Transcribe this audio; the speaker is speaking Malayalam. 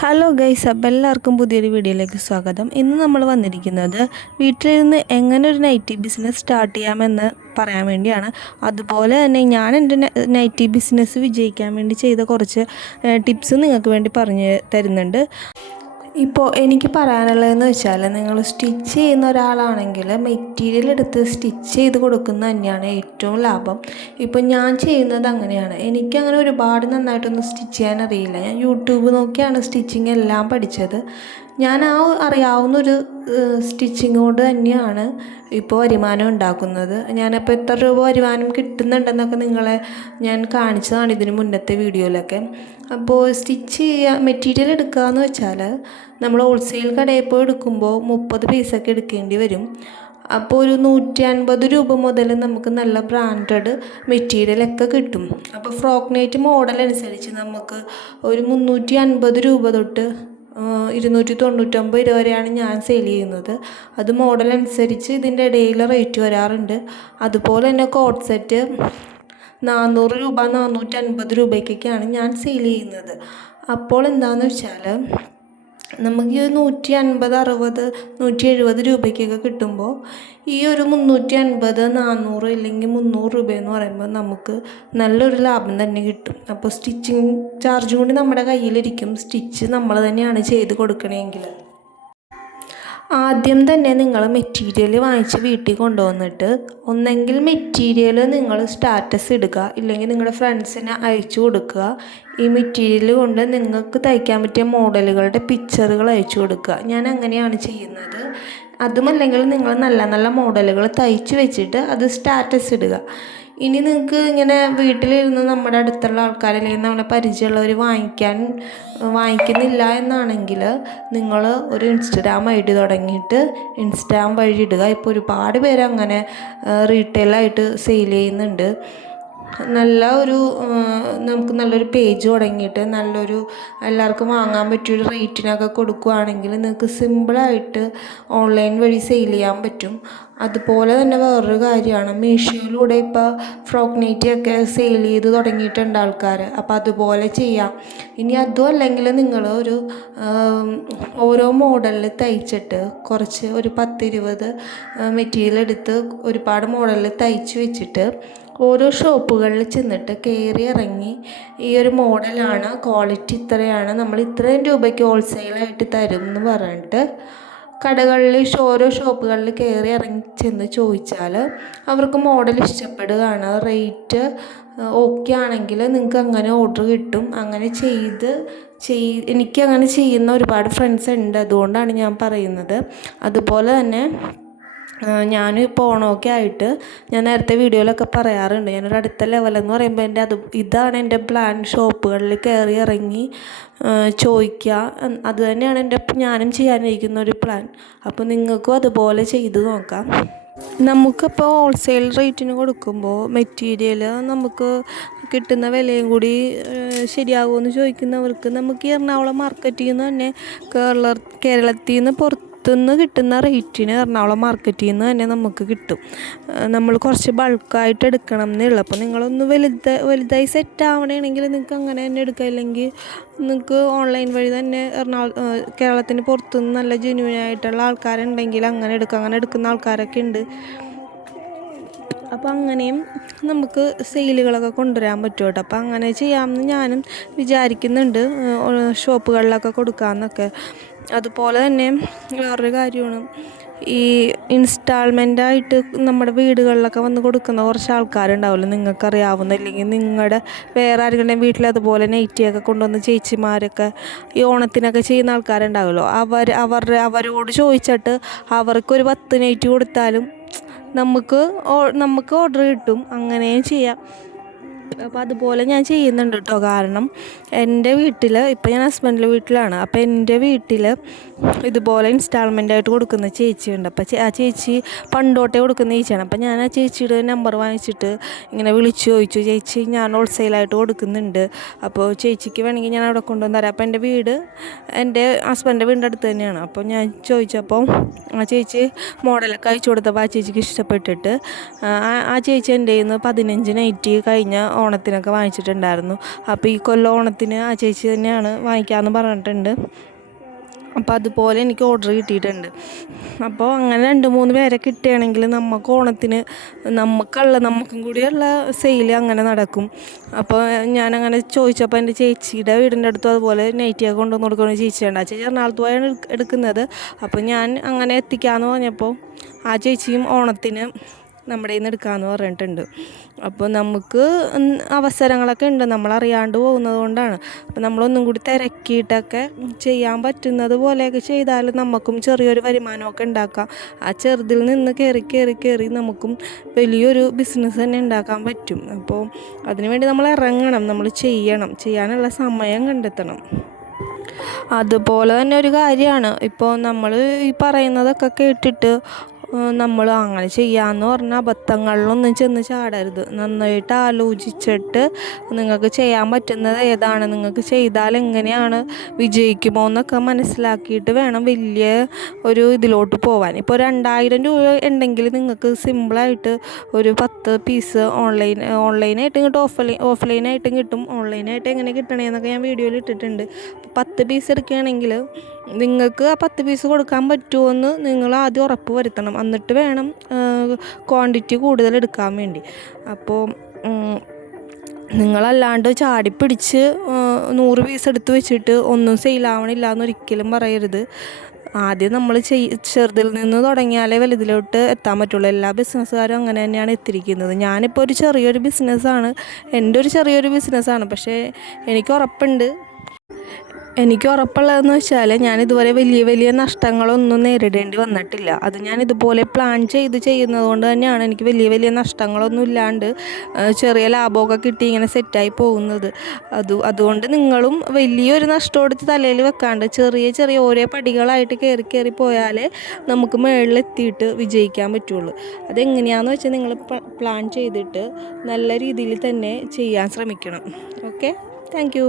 ഹലോ ഗൈസ്, അപ്പോൾ എല്ലാവർക്കും പുതിയൊരു വീഡിയോയിലേക്ക് സ്വാഗതം. ഇന്ന് നമ്മൾ വന്നിരിക്കുന്നത് വീട്ടിലിരുന്ന് എങ്ങനെ ഒരു നൈറ്റി ബിസിനസ് സ്റ്റാർട്ട് ചെയ്യാമെന്ന് പറയാൻ വേണ്ടിയാണ്. അതുപോലെ തന്നെ ഞാൻ എൻ്റെ നൈറ്റി ബിസിനസ് വിജയിക്കാൻ വേണ്ടി ചെയ്ത കുറച്ച് ടിപ്സ് നിങ്ങൾക്ക് വേണ്ടി പറഞ്ഞു തരുന്നുണ്ട്. ഇപ്പോൾ എനിക്ക് പറയാനുള്ളതെന്ന് വെച്ചാൽ, നിങ്ങൾ സ്റ്റിച്ച് ചെയ്യുന്ന ഒരാളാണെങ്കിൽ മെറ്റീരിയൽ എടുത്ത് സ്റ്റിച്ച് ചെയ്ത് കൊടുക്കുന്നത് തന്നെയാണ് ഏറ്റവും ലാഭം. ഇപ്പോൾ ഞാൻ ചെയ്യുന്നത് അങ്ങനെയാണ്. എനിക്കങ്ങനെ ഒരുപാട് നന്നായിട്ടൊന്നും സ്റ്റിച്ച് ചെയ്യാൻ അറിയില്ല. ഞാൻ യൂട്യൂബ് നോക്കിയാണ് സ്റ്റിച്ചിങ് എല്ലാം പഠിച്ചത്. ഞാൻ അറിയാവുന്നൊരു സ്റ്റിച്ചിങ് കൊണ്ട് തന്നെയാണ് ഇപ്പോൾ വരുമാനം ഉണ്ടാക്കുന്നത്. ഞാനപ്പോൾ എത്ര രൂപ വരുമാനം കിട്ടുന്നുണ്ടെന്നൊക്കെ നിങ്ങളെ ഞാൻ കാണിച്ചതാണ് ഇതിന് മുന്നത്തെ വീഡിയോയിലൊക്കെ. അപ്പോൾ സ്റ്റിച്ച് ചെയ്യുക, മെറ്റീരിയൽ എടുക്കുക എന്ന് വെച്ചാൽ നമ്മൾ ഹോൾസെയിൽ കടയിൽ പോയി എടുക്കുമ്പോൾ 30 പീസൊക്കെ എടുക്കേണ്ടി വരും. അപ്പോൾ ഒരു 150 രൂപ മുതൽ നമുക്ക് നല്ല ബ്രാൻഡഡ് മെറ്റീരിയലൊക്കെ കിട്ടും. അപ്പോൾ ഫ്രോക്ക് നെറ്റ് മോഡൽ അനുസരിച്ച് നമുക്ക് ഒരു 350 രൂപ തൊട്ട് 299 രൂപ വരെയാണ് ഞാൻ സെയിൽ ചെയ്യുന്നത്. അത് മോഡൽ അനുസരിച്ച് ഇതിൻ്റെ ഇടയിൽ റേറ്റ് വരാറുണ്ട്. അതുപോലെ തന്നെ കോട്ട് സെറ്റ് 400 രൂപ 450 രൂപയ്ക്കൊക്കെയാണ് ഞാൻ സെയിൽ ചെയ്യുന്നത്. അപ്പോൾ എന്താണെന്ന് വെച്ചാൽ, നമുക്ക് 150, 60, 170 രൂപയ്ക്കൊക്കെ കിട്ടുമ്പോൾ ഈ ഒരു 350, 400 ഇല്ലെങ്കിൽ 300 രൂപയെന്ന് പറയുമ്പോൾ നമുക്ക് നല്ലൊരു ലാഭം തന്നെ കിട്ടും. അപ്പോൾ സ്റ്റിച്ചിങ് ചാർജും കൂടി നമ്മുടെ കയ്യിലിരിക്കും. സ്റ്റിച്ച് നമ്മൾ തന്നെയാണ് ചെയ്ത് കൊടുക്കണമെങ്കിൽ. ആദ്യം തന്നെ നിങ്ങൾ മെറ്റീരിയൽ വാങ്ങിച്ച് വീട്ടിൽ കൊണ്ടുവന്നിട്ട് ഒന്നെങ്കിൽ മെറ്റീരിയൽ നിങ്ങൾ സ്റ്റാറ്റസ് ഇടുക, ഇല്ലെങ്കിൽ നിങ്ങളുടെ ഫ്രണ്ട്സിനെ അയച്ചു കൊടുക്കുക. ഈ മെറ്റീരിയൽ കൊണ്ട് നിങ്ങൾക്ക് തയ്ക്കാൻ പറ്റിയ മോഡലുകളുടെ പിക്ചറുകൾ അയച്ചു കൊടുക്കുക. ഞാൻ അങ്ങനെയാണ് ചെയ്യുന്നത്. അതുമല്ലെങ്കിൽ നിങ്ങൾ നല്ല നല്ല മോഡലുകൾ തയ്ച്ച് വെച്ചിട്ട് അത് സ്റ്റാറ്റസ് ഇടുക. ഇനി നിങ്ങൾക്ക് ഇങ്ങനെ വീട്ടിലിരുന്ന് നമ്മുടെ അടുത്തുള്ള ആൾക്കാർ അല്ലെങ്കിൽ നമ്മളെ പരിചയമുള്ളവർ വാങ്ങിക്കുന്നില്ല എന്നാണെങ്കിൽ, നിങ്ങൾ ഒരു ഇൻസ്റ്റഗ്രാം ID തുടങ്ങിയിട്ട് ഇൻസ്റ്റാഗ്രാം വഴി ഇടുക. ഇപ്പോൾ ഒരുപാട് പേര് അങ്ങനെ റീറ്റെയിലായിട്ട് സെയിൽ ചെയ്യുന്നുണ്ട്. നമുക്ക് നല്ലൊരു പേജ് തുടങ്ങിയിട്ട് നല്ലൊരു എല്ലാവർക്കും വാങ്ങാൻ പറ്റിയൊരു റേറ്റിനൊക്കെ കൊടുക്കുകയാണെങ്കിൽ നിങ്ങൾക്ക് സിമ്പിളായിട്ട് ഓൺലൈൻ വഴി സെയിൽ ചെയ്യാൻ പറ്റും. അതുപോലെ തന്നെ വേറൊരു കാര്യമാണ്, മീഷോയിലൂടെ ഇപ്പോൾ ഫ്രോക്ക് നൈറ്റിയൊക്കെ സെയിൽ ചെയ്ത് തുടങ്ങിയിട്ടുണ്ട് ആൾക്കാർ. അപ്പോൾ അതുപോലെ ചെയ്യാം. ഇനി അതും അല്ലെങ്കിൽ നിങ്ങൾ ഓരോ മോഡലിൽ തയ്ച്ചിട്ട് ഒരു 10-20 മെറ്റീരിയൽ എടുത്ത് ഒരുപാട് മോഡലിൽ തയ്ച്ച് വെച്ചിട്ട് ഓരോ ഷോപ്പുകളിൽ ചെന്നിട്ട് കയറി ഇറങ്ങി ഈ ഒരു മോഡലാണ്, ക്വാളിറ്റി ഇത്രയാണ്, നമ്മൾ ഇത്രയും രൂപയ്ക്ക് ഹോൾസെയിലായിട്ട് തരും എന്ന് പറഞ്ഞിട്ട് ഓരോ ഷോപ്പുകളിൽ കയറി ഇറങ്ങി ചെന്ന് ചോദിച്ചാൽ അവർക്ക് മോഡൽ ഇഷ്ടപ്പെടുകയാണ്, റേറ്റ് ഓക്കെ ആണെങ്കിൽ നിങ്ങൾക്ക് അങ്ങനെ ഓർഡർ കിട്ടും. അങ്ങനെ എനിക്കങ്ങനെ ചെയ്യുന്ന ഒരുപാട് ഫ്രണ്ട്സ് ഉണ്ട്. അതുകൊണ്ടാണ് ഞാൻ പറയുന്നത്. അതുപോലെ തന്നെ ഞാനും ഇപ്പോൾ ഓണമൊക്കെ ആയിട്ട് ഞാൻ നേരത്തെ വീഡിയോയിലൊക്കെ പറയാറുണ്ട്, ഞാനൊരു അടുത്ത ലെവലെന്ന് പറയുമ്പോൾ ഇതാണ് എൻ്റെ പ്ലാൻ. ഷോപ്പുകളിൽ കയറി ഇറങ്ങി ചോദിക്കുക, അത് തന്നെയാണ് ഞാനും ചെയ്യാനിരിക്കുന്ന ഒരു പ്ലാൻ. അപ്പോൾ നിങ്ങൾക്കും അതുപോലെ ചെയ്ത് നോക്കാം. നമുക്കിപ്പോൾ ഹോൾസെയിൽ റേറ്റിന് കൊടുക്കുമ്പോൾ മെറ്റീരിയൽ നമുക്ക് കിട്ടുന്ന വിലയും കൂടി ശരിയാകുമെന്ന് ചോദിക്കുന്നവർക്ക് നമുക്ക് ഈ എറണാകുളം മാർക്കറ്റിൽ നിന്ന് തന്നെ കേരളത്തിൽ നിന്ന് പുറത്തുനിന്ന് കിട്ടുന്ന റേറ്റിന് എറണാകുളം മാർക്കറ്റിൽ നിന്ന് തന്നെ നമുക്ക് കിട്ടും. നമ്മൾ കുറച്ച് ബൾക്കായിട്ട് എടുക്കണം എന്നുള്ളൂ. അപ്പോൾ നിങ്ങളൊന്ന് വലുതായി സെറ്റ് ആവണമെങ്കിൽ നിങ്ങൾക്ക് അങ്ങനെ തന്നെ എടുക്കാം. ഇല്ലെങ്കിൽ നിങ്ങൾക്ക് ഓൺലൈൻ വഴി തന്നെ കേരളത്തിന് പുറത്തുനിന്ന് നല്ല ജെന്യുവനായിട്ടുള്ള ആൾക്കാരുണ്ടെങ്കിൽ അങ്ങനെ എടുക്കാം. അങ്ങനെ എടുക്കുന്ന ആൾക്കാരൊക്കെ ഉണ്ട്. അപ്പോൾ അങ്ങനെയും നമുക്ക് സെയിലുകളൊക്കെ കൊണ്ടുവരാൻ പറ്റും കേട്ടോ. അപ്പോൾ അങ്ങനെ ചെയ്യാമെന്ന് ഞാനും വിചാരിക്കുന്നുണ്ട്, ഷോപ്പുകളിലൊക്കെ കൊടുക്കാമെന്നൊക്കെ. അതുപോലെ തന്നെ വേറൊരു കാര്യമാണ്, ഈ ഇൻസ്റ്റാൾമെൻ്റായിട്ട് നമ്മുടെ വീടുകളിലൊക്കെ വന്ന് കൊടുക്കുന്ന കുറച്ച് ആൾക്കാരുണ്ടാവുമല്ലോ, നിങ്ങൾക്കറിയാവുന്ന, ഇല്ലെങ്കിൽ നിങ്ങളുടെ വേറെ ആരെങ്കിലും വീട്ടിൽ അതുപോലെ നൈറ്റിയൊക്കെ കൊണ്ടുവന്ന് ചേച്ചിമാരൊക്കെ ഈ ഓണത്തിനൊക്കെ ചെയ്യുന്ന ആൾക്കാരുണ്ടാവുമല്ലോ. അവരോട് ചോദിച്ചിട്ട് അവർക്കൊരു 10 നൈറ്റി കൊടുത്താലും നമുക്ക് ഓർഡർ കിട്ടും. അങ്ങനെയും ചെയ്യാം. അപ്പോൾ അതുപോലെ ഞാൻ ചെയ്യുന്നുണ്ട് കേട്ടോ. കാരണം എൻ്റെ വീട്ടിൽ ഇപ്പോൾ ഞാൻ ഹസ്ബൻഡിൻ്റെ വീട്ടിലാണ്. അപ്പോൾ എൻ്റെ വീട്ടിൽ ഇതുപോലെ ഇൻസ്റ്റാൾമെൻ്റായിട്ട് കൊടുക്കുന്ന ചേച്ചിയുണ്ട്. അപ്പോൾ ആ ചേച്ചി പണ്ടോട്ടേ കൊടുക്കുന്ന ചേച്ചിയാണ്. അപ്പോൾ ഞാൻ ആ ചേച്ചിയുടെ നമ്പർ വാങ്ങിച്ചിട്ട് ഇങ്ങനെ വിളിച്ചു ചോദിച്ചു, ചേച്ചി ഞാൻ ഹോൾസെയിലായിട്ട് കൊടുക്കുന്നുണ്ട്, അപ്പോൾ ചേച്ചിക്ക് വേണമെങ്കിൽ ഞാൻ അവിടെ കൊണ്ടുവന്ന് തരാം. അപ്പോൾ എൻ്റെ ഹസ്ബൻഡിൻ്റെ വീടിൻ്റെ അടുത്ത് തന്നെയാണ്. അപ്പോൾ ഞാൻ ചോദിച്ചപ്പോൾ ആ ചേച്ചി മോഡലൊക്കെ അയച്ചു കൊടുത്തപ്പോൾ ആ ചേച്ചിക്ക് ഇഷ്ടപ്പെട്ടിട്ട് ആ ചേച്ചി എൻ്റെ കയ്യിൽ നിന്ന് 15 നൈറ്റി കഴിഞ്ഞ ഓണത്തിനൊക്കെ വാങ്ങിച്ചിട്ടുണ്ടായിരുന്നു. അപ്പോൾ ഈ കൊല്ലം ഓണത്തിന് ആ ചേച്ചി തന്നെയാണ് വാങ്ങിക്കാമെന്ന് പറഞ്ഞിട്ടുണ്ട്. അപ്പോൾ അതുപോലെ എനിക്ക് ഓർഡർ കിട്ടിയിട്ടുണ്ട്. അപ്പോൾ അങ്ങനെ 2-3 പേരെ കിട്ടുകയാണെങ്കിൽ നമുക്ക് ഓണത്തിന് നമുക്കും കൂടിയുള്ള സെയിൽ അങ്ങനെ നടക്കും. അപ്പോൾ ഞാനങ്ങനെ ചോദിച്ചപ്പോൾ എൻ്റെ ചേച്ചിയുടെ വീടിൻ്റെ അടുത്തും അതുപോലെ നൈറ്റിയൊക്കെ കൊണ്ടുവന്ന് കൊടുക്കുന്ന ചേച്ചിയുണ്ട്. ആ ചേച്ചി എറണാകുളത്ത് പോയാണ് എടുക്കുന്നത്. അപ്പോൾ ഞാൻ അങ്ങനെ എത്തിക്കാമെന്ന് പറഞ്ഞപ്പോൾ ആ ചേച്ചിയും ഓണത്തിന് നമ്മുടെ കയ്യിൽ നിന്ന് എടുക്കാമെന്ന് പറഞ്ഞിട്ടുണ്ട്. അപ്പോൾ നമുക്ക് അവസരങ്ങളൊക്കെ ഉണ്ട്, നമ്മളറിയാണ്ട് പോകുന്നത് കൊണ്ടാണ്. അപ്പോൾ നമ്മളൊന്നും കൂടി തിരക്കിയിട്ടൊക്കെ ചെയ്യാൻ പറ്റുന്നത് പോലെയൊക്കെ ചെയ്താൽ നമുക്കും ചെറിയൊരു വരുമാനമൊക്കെ ഉണ്ടാക്കാം. ആ ചെറുതിൽ നിന്ന് കയറി നമുക്കും വലിയൊരു ബിസിനസ് തന്നെ ഉണ്ടാക്കാൻ പറ്റും. അപ്പോൾ അതിനുവേണ്ടി നമ്മൾ ഇറങ്ങണം, നമ്മൾ ചെയ്യാനുള്ള സമയം കണ്ടെത്തണം. അതുപോലെ തന്നെ ഒരു കാര്യമാണ്, ഇപ്പോൾ നമ്മൾ ഈ പറയുന്നതൊക്കെ കേട്ടിട്ട് നമ്മൾ അങ്ങനെ ചെയ്യാമെന്ന് പറഞ്ഞ അബദ്ധങ്ങളിലൊന്നും ചെന്ന് ചാടരുത്. നന്നായിട്ട് ആലോചിച്ചിട്ട് നിങ്ങൾക്ക് ചെയ്യാൻ പറ്റുന്നത് ഏതാണ്, നിങ്ങൾക്ക് ചെയ്താൽ എങ്ങനെയാണ് വിജയിക്കുമോ എന്നൊക്കെ മനസ്സിലാക്കിയിട്ട് വേണം വലിയ ഒരു ഇതിലോട്ട് പോകാൻ. ഇപ്പോൾ 2000 രൂപ ഉണ്ടെങ്കിൽ നിങ്ങൾക്ക് സിമ്പിളായിട്ട് ഒരു 10 പീസ് ഓൺലൈനായിട്ടും കിട്ടും, ഓഫ്ലൈനായിട്ടും കിട്ടും. ഓൺലൈനായിട്ട് എങ്ങനെ കിട്ടണേന്നൊക്കെ ഞാൻ വീഡിയോയിൽ ഇട്ടിട്ടുണ്ട്. 10 പീസ് എടുക്കുകയാണെങ്കിൽ നിങ്ങൾക്ക് ആ 10 പീസ് കൊടുക്കാൻ പറ്റുമോയെന്ന് നിങ്ങൾ ആദ്യം ഉറപ്പ് വരുത്തണം. എന്നിട്ട് വേണം ക്വാണ്ടിറ്റി കൂടുതൽ എടുക്കാൻ വേണ്ടി. അപ്പോൾ നിങ്ങളല്ലാണ്ട് ചാടിപ്പിടിച്ച് 100 പീസ് എടുത്ത് വെച്ചിട്ട് ഒന്നും സെയിലാവണില്ല എന്നൊരിക്കലും പറയരുത്. ആദ്യം നമ്മൾ ചെറുതിൽ നിന്ന് തുടങ്ങിയാലേ വലുതിലോട്ട് എത്താൻ പറ്റുള്ളൂ. എല്ലാ ബിസിനസ്സുകാരും അങ്ങനെ തന്നെയാണ് എത്തിയിരിക്കുന്നത്. ഞാനിപ്പോൾ ഒരു ചെറിയൊരു ബിസിനസ്സാണ്, എൻ്റെ ഒരു ചെറിയൊരു ബിസിനസ്സാണ്. പക്ഷേ എനിക്ക് ഉറപ്പുള്ളതെന്ന് വെച്ചാൽ ഞാനിതുവരെ വലിയ നഷ്ടങ്ങളൊന്നും നേരിടേണ്ടി വന്നിട്ടില്ല. അത് ഞാൻ ഇതുപോലെ പ്ലാൻ ചെയ്യുന്നത് കൊണ്ട് തന്നെയാണ് എനിക്ക് വലിയ നഷ്ടങ്ങളൊന്നും ഇല്ലാണ്ട് ചെറിയ ലാഭമൊക്കെ കിട്ടി ഇങ്ങനെ സെറ്റായി പോകുന്നത്. അതുകൊണ്ട് നിങ്ങളും വലിയൊരു നഷ്ടം എടുത്ത് തലയിൽ വെക്കാണ്ട് ചെറിയ ഓരോ പടികളായിട്ട് കയറി പോയാലേ നമുക്ക് മുകളിലെത്തിയിട്ട് വിജയിക്കാൻ പറ്റുള്ളൂ. അതെങ്ങനെയാണെന്ന് വെച്ചാൽ നിങ്ങൾ പ്ലാൻ ചെയ്തിട്ട് നല്ല രീതിയിൽ തന്നെ ചെയ്യാൻ ശ്രമിക്കണം. Okay, thank you.